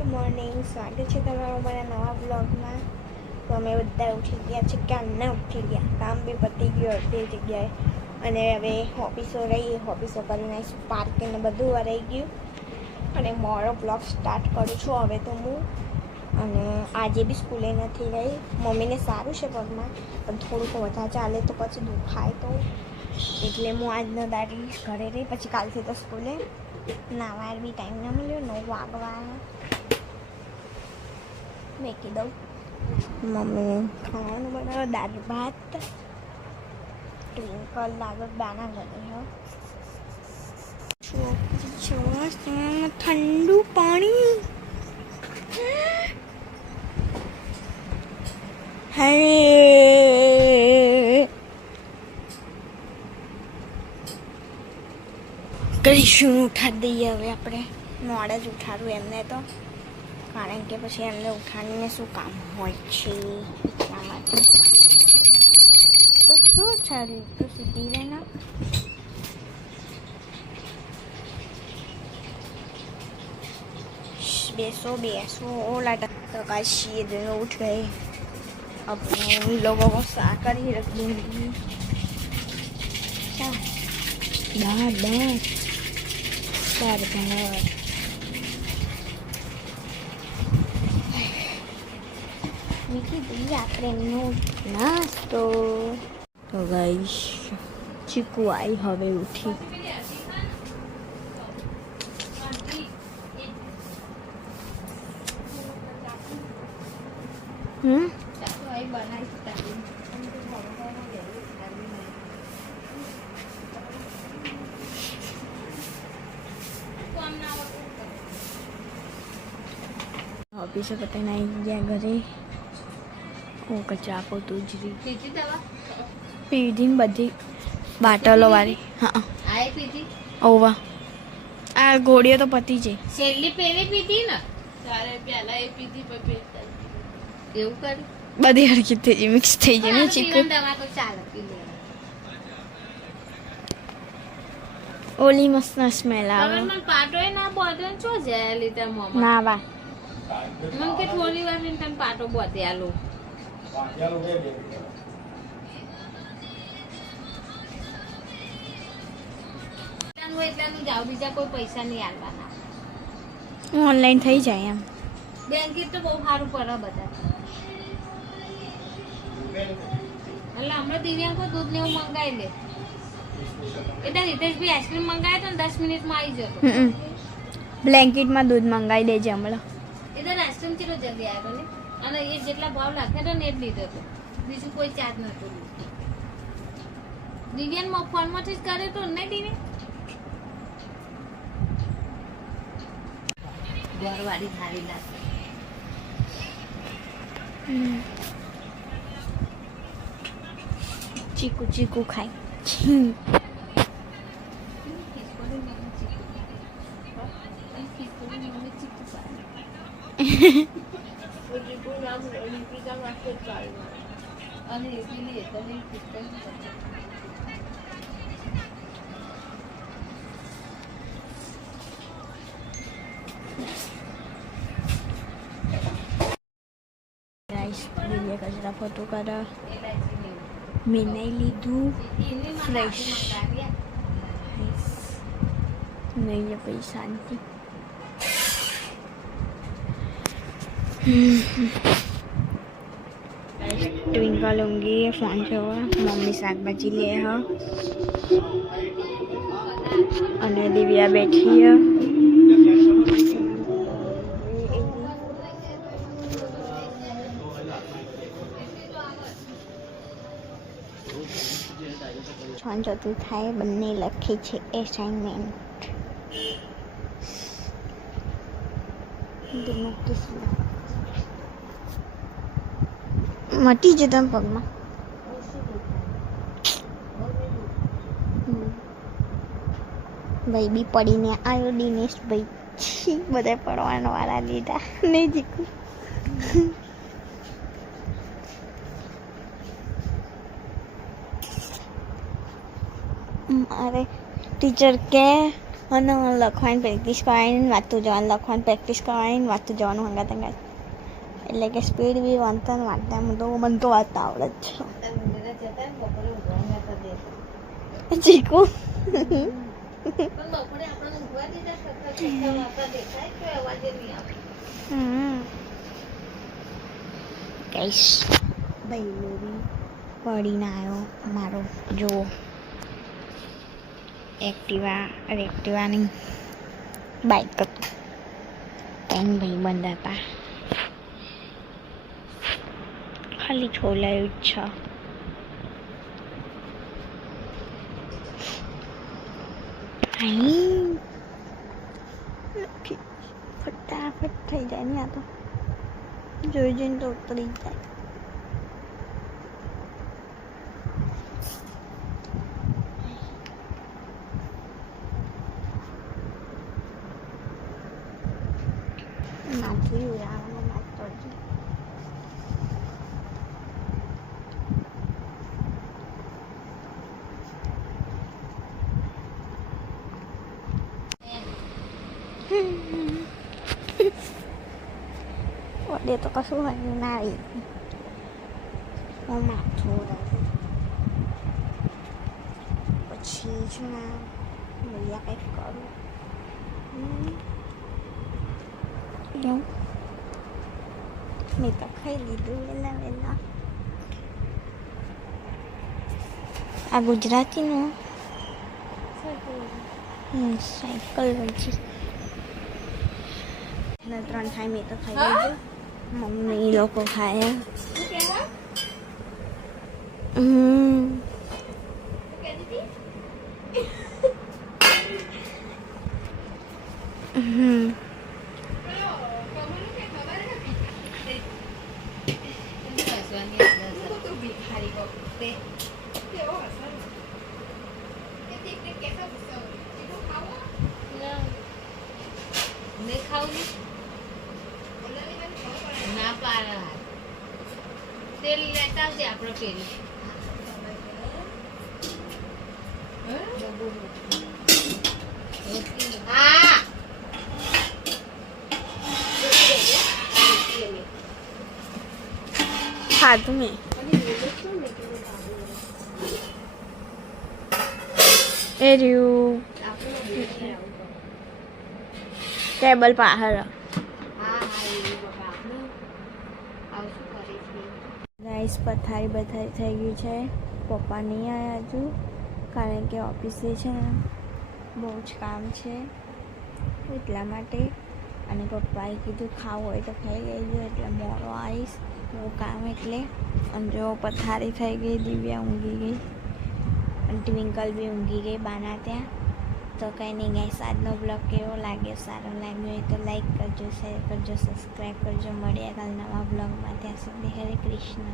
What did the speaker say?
Good morning, સ્વાગત છે તમારું મારા નવા બ્લોગમાં. તો અમે બધા ઉઠી ગયા છે, ક્યારના ઉઠી ગયા, કામ બી પતી ગયું અડધી જગ્યાએ. અને હવે ઓફિસો ઓફિસો કરીને આવીશું, પાર્કિંગ ને બધું વરાઈ ગયું. અને મારો બ્લોગ સ્ટાર્ટ કરું છું હવે તો હું. અને આજે બી સ્કૂલે નથી ગઈ. મમ્મીને સારું છે પગમાં, પણ થોડુંક વધારે ચાલે તો પછી દુખાય તો, એટલે હું આજનો દાડી ઘરે રહી. પછી કાલથી તો સ્કૂલે નાવાર બી ટાઈમ ના મળ્યો, 9 વાગવા મેકી દઉં. મમ્મી ખાવાનું બનાવો, દાળ ભાત. ટ્વિંકલ લાગે બાના ઘરે હો. ઠંડુ પાણી. હે કરીશું, ઉઠાડી દઈએ હવે આપણે. મોડે જ ઉઠાડું એમને તો, કારણ કે પછી એમને ઉઠાડીને શું કામ હોય છે એટલા માટે. તો શું ચાલ્યું, તો સીધી રહે ના. बेसो बेसो ओला तो काशी दोनों उठ गए. अब उन लोगों को साकर ही रख दूंगी. क्या दार दार दार दार मिकी दी आपने नो नास्तो. तो गाइस चीकू आई हवे उठी. ऑफिस पता नहीं गया घरे. वो कचरा पोतुं ज पीधी बधी बाटलो वाली. हाँ आए पीधी ओवा आ गोड़ियों तो पती जे छेल्ली पहले पीधी ने सारे प्याला ए पीधी पर पीता એવું કર બધી હરખી થઈ ગઈ, મિક્સ થઈ ગઈ ને ચીકુ. દવા તો ચાલે પી લે. ઓલી મસ્ત સ્મેલ આવે. મને પાટોય ના બોધે છો જાય લીટર મોમાં ના વા. મને કે થોડી વાર ને તને પાટો બોધે આલો. પાટિયાલો કે દે. તને એટલાનું જાવ, બીજા કોઈ પૈસા નહીં આલવાના. ઓનલાઈન થઈ જાય એમ. બેંકિટ તો બહુ સારું પડે બધા. એટલે હમણાં દિવ્યાંકો દૂધ ને એવું મંગાવી લે. એટલે હિતેશભાઈ આઈસ્ક્રીમ મંગાવે તો 10 મિનિટમાં આવી જતો. બ્લેન્કેટમાં દૂધ મંગાવી દેજે હમણાં. એટલે આઈસ્ક્રીમ ચેટલો જલ્દી આવ્યો ને, અને એ જેટલા ભાવ લાખ્યા હતા ને એ જ લીધો હતો, બીજું કોઈ ચાર્જ નતો. દિવ્યાન ફોનમાંથી જ કરે તો નહીં દિવ્યા. ઘરવાળી થાળી લાગે. ચીકુ ચીકુ ખાય. કચરા ફોટો કરા મેં નહીં લીધું ફ્રેશ નહીં પછી શાંતિ. ट्विंकल लूँगी फोन જોવા. મમ્મી શાકભાજી લે હ અને દિવ્યા બેઠી હ. છ થાય બંને લખી છે એસાઇનમેન્ટ. મટી જતા પગમાં. ભાઈ બી પડીને આવ્યો. દિનેશ ભાઈ બધા પડવાનો વાળા લીધા નહીં જીકું. મારે ટીચર કે અને લખવાની પ્રેક્ટિસ કરાવીને વાંચતું જવાનું, લખવાની પ્રેક્ટિસ કરાવીને વાંચતું જવાનું હંગાત હંગાત. એટલે કે સ્પીડ બી વાંચતા ને વાંચતા મને તો વાંચતા આવડે જ છે. ચીકુ કઈશ ભાઈ બી પડીને આવ્યો મારો. જો એક્ટિવા નહીં, બાઇક હતું. ત્રણ ભાઈ બંધ હતા, ખાલી છોલાયું જ છે. ફટાફટ થઈ જાય ને આ તો, જોઈ જોઈને તો ઉતરી જાય. માથું ઉડાવવાનું માગતો હતો. વડે તો કશું હોય ના આવી. હું માથું ઉડાવું પછી જ ના ભૈયા કંઈક કરું. મેં તો ખાઈ લીધું વહેલા. આ ગુજરાતીનું સાયકોલોજી 3 થાય. મેં તો ખાઈ લીધું, મમ્મી લોકો ખાયા. ના પારા તેલ લેતા આવજે આપણે પેલી ખાધું મેં. એ રહ્યું ટેબલ પાછળ. ગાઈસ પથારી બથારી થઈ ગઈ છે. પપ્પા નહીં આવ્યા હજુ, કારણ કે ઓફિસે છે ને બહુ જ કામ છે એટલા માટે. અને પપ્પાએ કીધું ખાવું હોય તો ખાઈ લેજો, એટલે મોડો આવીશ. બહુ કામ એટલે. અને જો પથારી થઈ ગઈ, દિવ્યા ઊંઘી ગઈ અને ટ્વિંકલ બી ઊંઘી ગઈ બાના ત્યાં. તો કંઈ નહીં ગાઈસ, આજનો બ્લોગ કેવો લાગ્યો, સારો લાગ્યો હોય તો લાઈક કરજો, શેર કરજો, સબસ્ક્રાઈબ કરજો. મળ્યા કાલ નવા બ્લોગમાં. ત્યાં સુધી હરે કૃષ્ણ.